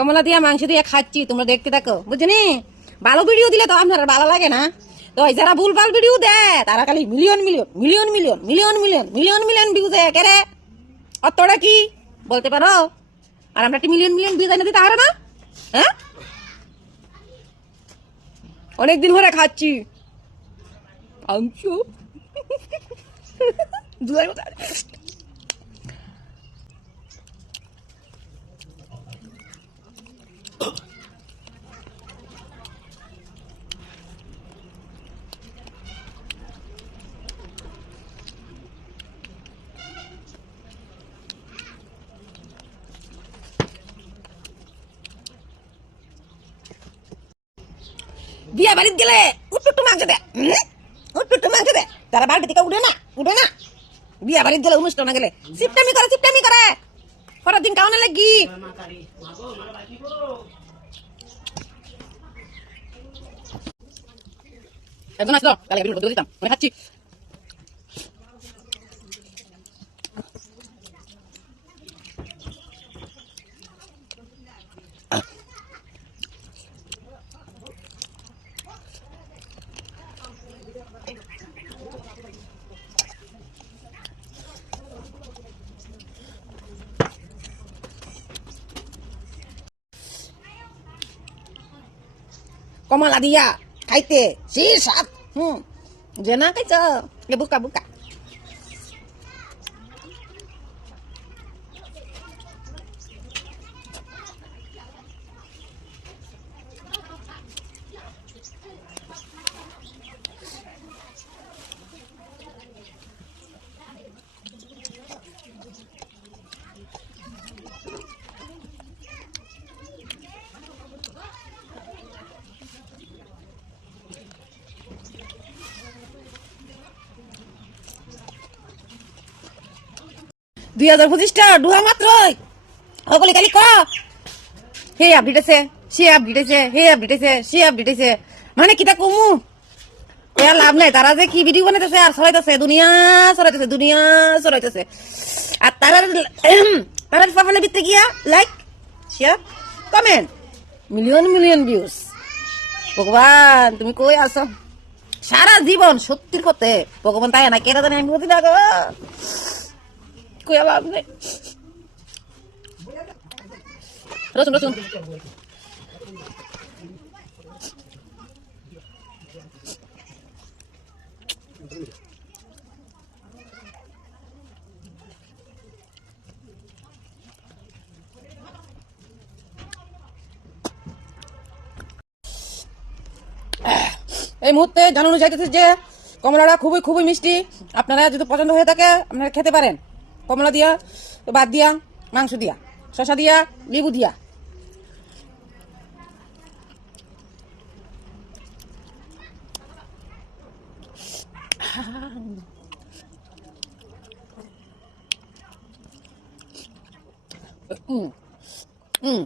কমলা দিয়া মাংস দিয়ে খাচ্ছি, তোমরা দেখতে থাকো বুঝনি ভালো ভিডিও দিলে তো আপনার ভালো লাগে না। তো যারা ভুল ভালো ভিডিও দেয়, তারা খালি million million million million million million million million view দেয় কে রে অতটা কি? বলতে পারো? আর আমরা একটা মিলিয়ন মিলিয়ন ভিউ এনে দিতে পারো না? হ্যাঁ? অনেকদিন ধরে খাচ্ছি। মাংস। দুলাই বিয়া বাড়িতে গেলে উট্টু মাংস দে। মাংস দে। তারা বাড়ি থেকে উঠে না উঠে না। বিয়া বাড়িতে গেলে অনুষ্ঠান গেলে। চিপটামি করে চিপটামি করে। পরের দিন কাউনে লাগি। একজন আসলো। দিতাম। খাচ্ছি। কমলা দিয়া খাইতে শির সাত হুম যে না খাইছ এ বুকা বুকা দুই হাজার পঁচিশটা ডুহা মাত্রই। সকলে খালি ক। হে আপডেট আছে, সে আপডেট আছে, হে আপডেট আছে, সে আপডেট আছে। মানে কিতা কমু? এর লাভ নাই, তারা যে কি ভিডিও বানাইতেছে আর ছড়াইতেছে দুনিয়া ছড়াইতেছে দুনিয়া ছড়াইতেছে আর তারা তারা প্রোফাইলের ভিতরে গিয়া like share comment million million views ভগবান, তুমি কই আছো? সারা জীবন সত্যির পথে। ভগবান তাই না কেটা জানি আমি বুঝি না রসুন রসুন এই মুহূর্তে জানানো যাইতেছে যে কমলাটা খুবই খুবই মিষ্টি। আপনারা যদি পছন্দ হয়ে থাকে, আপনারা খেতে পারেন। কমলা দিয়া বাদ দিয়া মাংস দিয়া। শশা দিয়া লেবু দিয়া। হুম হুম